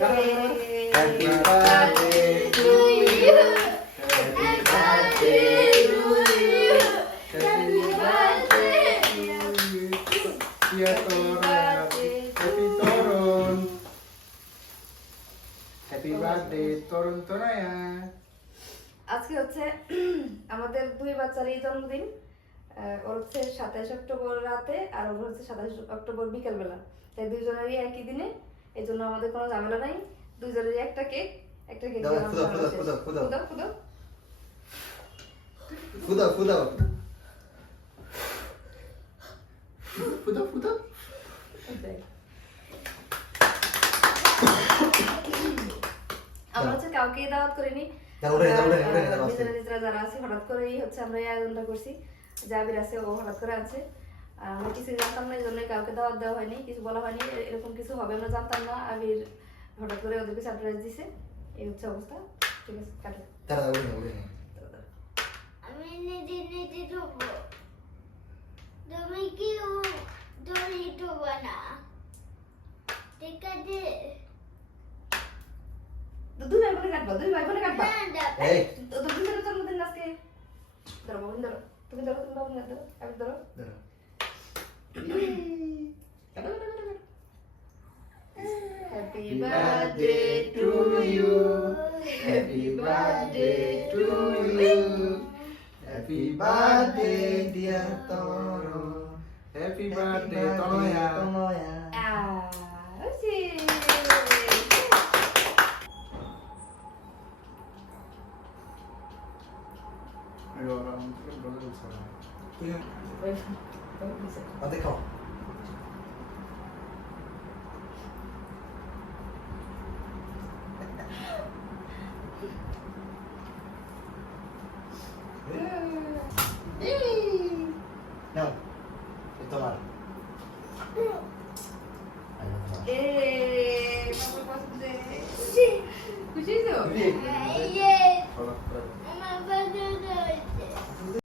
Happy birthday to you. Happy birthday to you. Happy birthday to you. Iya Toron. Happy Toron. Happy birthday Toron Toraya. আজকে হচ্ছে আমাদের দুই বাচ্চারই জন্মদিন। ওর হচ্ছে 27 October রাতে আর ওর হচ্ছে 27 অক্টোবর বিকেলবেলা। তাই দুইজনেরই একই দিনে, এই জন্য আমাদের কোনো ঝামেলা নাই। দুইজনেরই একটা কেক দাও, ফুদাও, ফুদাও, ফুদাও, ফুদাও। ফুদাও, ফুদাও। ফুদাও, ফুদাও। আমরা হচ্ছে কাউকে দাওয়াত করিনি, দাও, ওরে, দাও, ওরে, ওরে, দাও, আছে। নিজেরা যারা আছে হঠাৎ করেই হচ্ছে আমরা এই আয়োজনটা করছি। জাবির আছে, ও হঠাৎ করে আছে। আমরা কিছু জানতাম না, এই জন্য কাউকে দাওয়াত দেওয়া হয়নি, কিছু বলা হয়নি, এরকম কিছু হবে আমরা জানতাম না। আবির হঠাৎ করে ওদেরকে সারপ্রাইজ দিছে, এই হচ্ছে অবস্থা। ঠিক আছে, কাটো। দাঁড়া, ওরে, ওরে। আমি নিজে নিজে ঢুকবো। তুমি কি দড়ি ঢুকবো না? ঠিক আছে? দুই ভাই বোনে কাটবা, দুই ভাই বোনে কাটবা। এই, তো দুজনের জন্মদিন আজকে। ধরো বাবু, ধরো। তুমি ধরো, তুমি বাবু ধরো, আমি ধরো। দাঁড়া। কাটো, কাটো, কাটো, কাটো। Happy birthday to you. Happy birthday to you. Happy birthday dear Toro. Happy birthday Toya. Sí. Allora, non ti ricordo del salario. Guarda qua. No, esto mal. Vamos a hacer. Sí. ¿Escuchas eso? Bien. Yes. Hola, bravo.